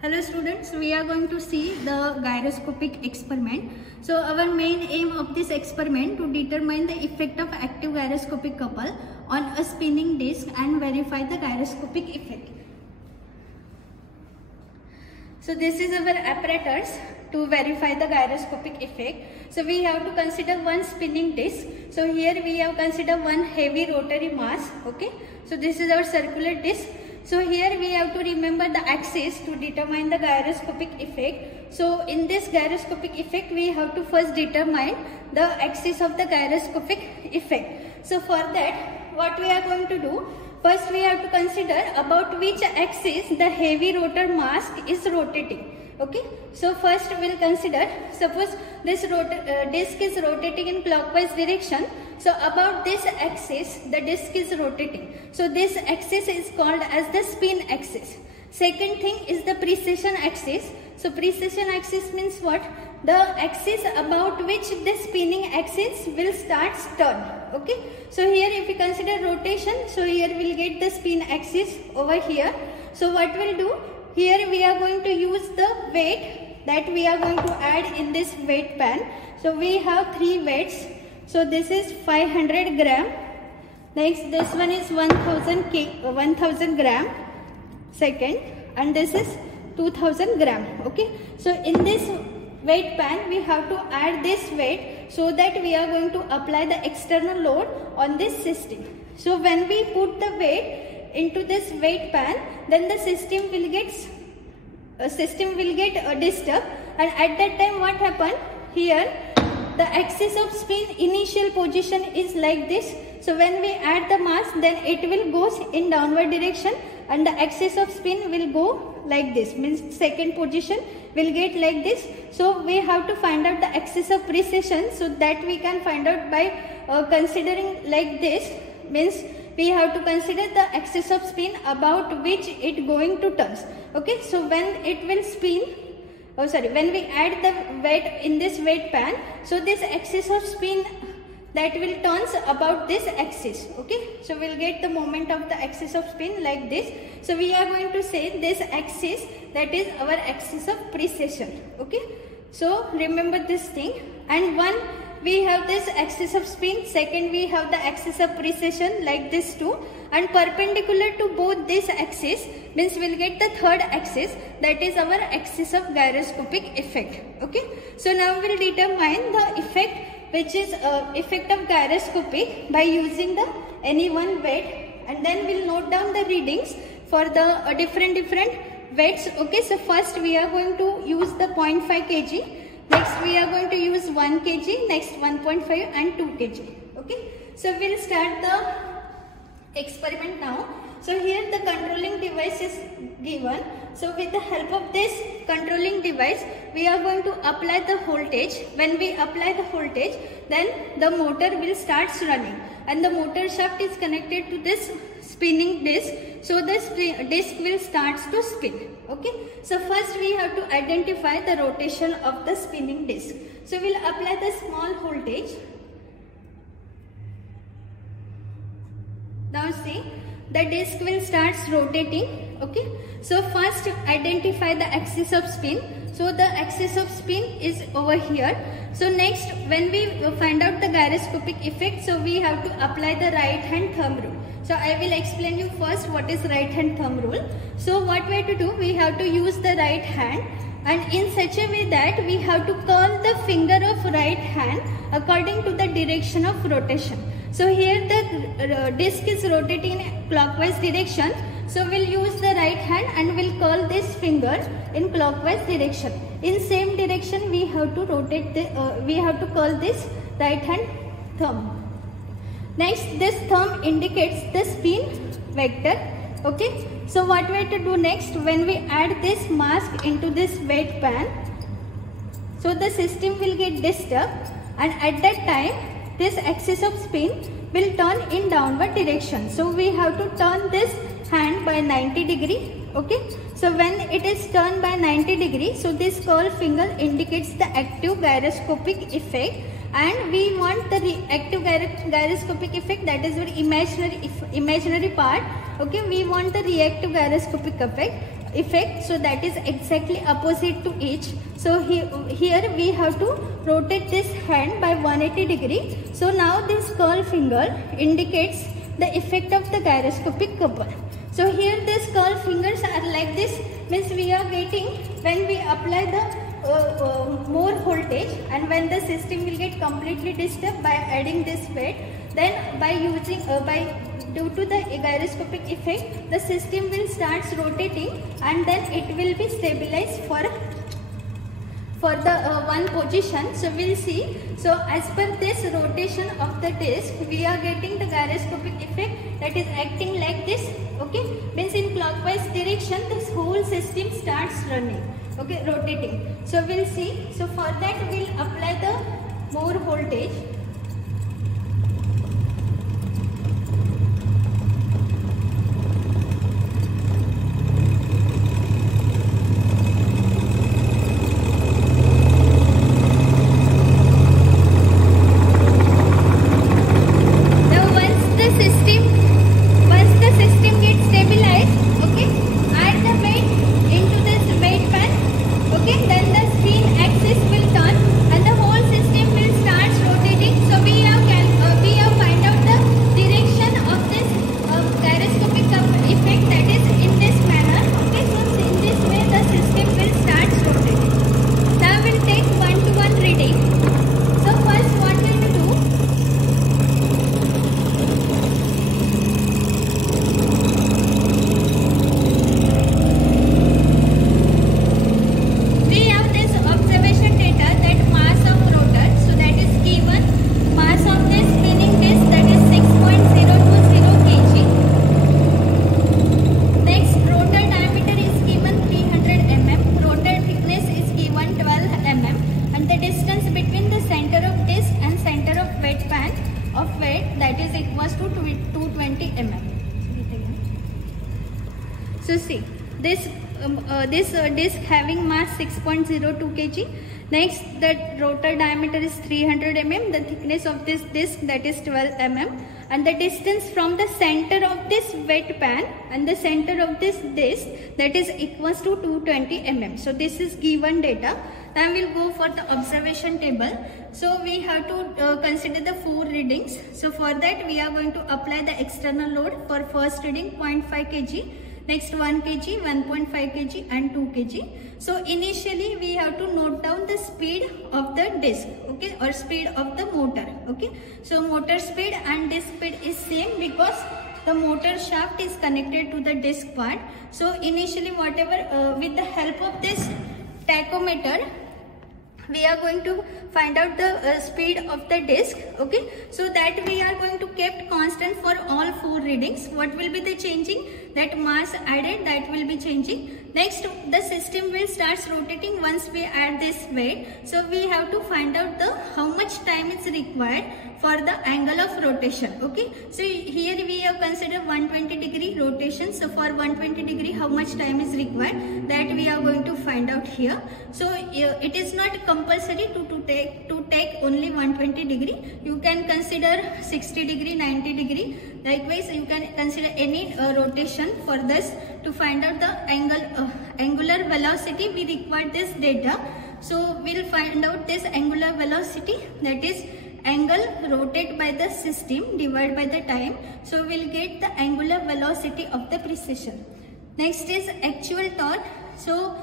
Hello students, we are going to see the gyroscopic experiment. So our main aim of this experiment to determine the effect of active gyroscopic couple on a spinning disc and verify the gyroscopic effect. So this is our apparatus to verify the gyroscopic effect. So we have to consider one spinning disc. So here we have considered one heavy rotary mass. Okay. So this is our circular disc. So here we have to remember the axis to determine the gyroscopic effect. So in this gyroscopic effect we have to first determine the axis of the gyroscopic effect. So for that what we are going to do, first we have to consider about which axis the heavy rotor mass is rotating. Okay, so first we will consider, suppose this disc is rotating in clockwise direction. So about this axis the disc is rotating. So this axis is called as the spin axis. Second thing is the precession axis. So precession axis means what? The axis about which the spinning axis will start turn. Okay, so here if we consider rotation, so here we will get the spin axis over here. So what we will do? Here we are going to use the weight that we are going to add in this weight pan. So we have 3 weights. So this is 500 gram. Next this one is 1000 gram. Second, and this is 2000 gram. Okay. So in this weight pan we have to add this weight so that we are going to apply the external load on this system. So when we put the weight into this weight pan, then the system will get disturbed, and at that time what happened? Here the axis of spin initial position is like this. So when we add the mass, then it will go in downward direction and the axis of spin will go like this, means second position will get like this. So we have to find out the axis of precession, so that we can find out by considering like this, means we have to consider the axis of spin about which it going to turns. Okay, so when it will spin, when we add the weight in this weight pan, so this axis of spin that will turns about this axis. Okay, so we'll get the moment of the axis of spin like this. So we are going to say this axis, that is our axis of precession. Okay, so remember this thing. And one, we have this axis of spin, second we have the axis of precession like this too, and perpendicular to both this axis means we'll get the third axis, that is our axis of gyroscopic effect. Okay, so now we'll determine the effect, which is effect of gyroscopic, by using the any one weight, and then we'll note down the readings for the different weights. Okay, so first we are going to use the 0.5 kg. Next we are going to use 1 kg, next 1.5 and 2 kg. Okay, so we'll start the experiment now. So here the controlling device is given. So with the help of this controlling device, we are going to apply the voltage. When we apply the voltage, then the motor will start running, and the motor shaft is connected to this spinning disc. So the disc will start to spin. Okay, so first we have to identify the rotation of the spinning disc. So we'll apply the small voltage. Now see, the disc will start rotating. Okay, so first identify the axis of spin. So the axis of spin is over here. So next, when we find out the gyroscopic effect, so we have to apply the right hand thumb rule. So I will explain you first what is right hand thumb rule. So what we have to do, we have to use the right hand, and in such a way that we have to curl the finger of right hand according to the direction of rotation. So here the disc is rotating in clockwise direction. So we'll use the right hand and we'll curl this finger in clockwise direction. In same direction we have to rotate we have to curl this right hand thumb. Next, this thumb indicates the spin vector. Okay, so what we have to do next, when we add this mask into this weight pan, so the system will get disturbed, and at that time this axis of spin will turn in downward direction. So we have to turn this hand by 90 degree. Okay, so when it is turned by 90 degree, so this curl finger indicates the active gyroscopic effect, and we want the reactive gyroscopic effect, that is our imaginary part. Okay, we want the reactive gyroscopic effect. effect, so that is exactly opposite to each. So here we have to rotate this hand by 180 degree. So now this curl finger indicates the effect of the gyroscopic couple. So here these curl fingers are like this, means we are getting when we apply the more voltage, and when the system will get completely disturbed by adding this weight, then by using due to the gyroscopic effect, the system will start rotating and then it will be stabilized for the one position. So we'll see. So as per this rotation of the disc, we are getting the gyroscopic effect, that is acting like this. Okay, means in clockwise direction this whole system starts running. Okay, rotating. So we'll see. So for that we'll apply the more voltage. So see, this disc having mass 6.02 kg. Next, the rotor diameter is 300 mm. The thickness of this disc, that is 12 mm. And the distance from the center of this wet pan and the center of this disc, that is equals to 220 mm. So this is given data. Now we will go for the observation table. So we have to consider the 4 readings. So for that we are going to apply the external load. For first reading 0.5 kg. Next 1 kg, 1.5 kg and 2 kg. So initially we have to note down the speed of the disc, okay, or speed of the motor, okay. So motor speed and disc speed is same because the motor shaft is connected to the disc part. So initially whatever with the help of this tachometer, we are going to find out the speed of the disc, okay. So that we are going to keep constant for all 4 readings. What will be the changing? That mass added, that will be changing. Next, the system will start rotating once we add this weight. So we have to find out the how much time is required for the angle of rotation, okay. So here we have considered 120 degree rotation. So for 120 degree, how much time is required? That we are going to find out here. So it is not compulsory to take only 120 degree. You can consider 60 degree, 90 degree. Likewise, you can consider any rotation for this to find out the angular velocity. We require this data. So we'll find out this angular velocity, that is angle rotated by the system divided by the time. So we'll get the angular velocity of the precession. Next is actual torque. So